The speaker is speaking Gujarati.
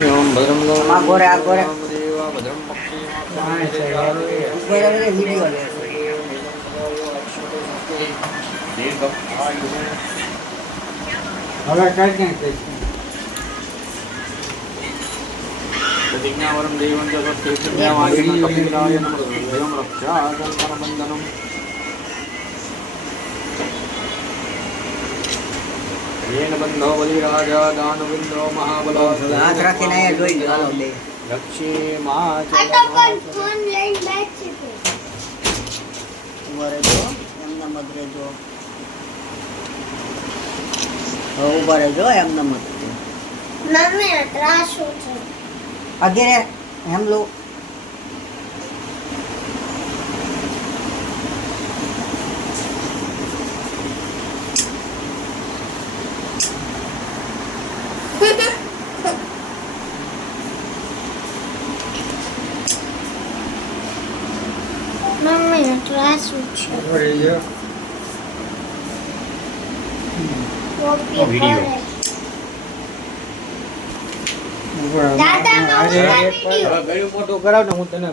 ओम भद्रं आगोरे आगोरे देवा भद्रं पक्षी बराबर वीडियो ले હવે કઈ કઈ કઈ प्रतिज्ञावरं देवं च सत्येन्द्रियावादिनं कपिलाय नमः देवं रक्षाकल्पनबन्धनं येन बन्धो बलिराजा दानविन्दो महाबलो હાથ રાખીને અહીંયા જોઈ લો હાલો બે लक्ष्मी આ તો પણ ફોન લઈને બેઠી છે. ઉભા રહેજો એમના મત રહેજો હવે ઉભા રહેજો એમના મત મમ્મી આ ત્રાસું છે. અગેરે એમ લો મમ્મી આ ત્રાસું છે. ઉભા રહેજો કોપી વિડિયો. કરે. ઉભા દાદા, મમ્મી, અરે, વિડિયો. ગળું મોટું કરાવ ને હું તને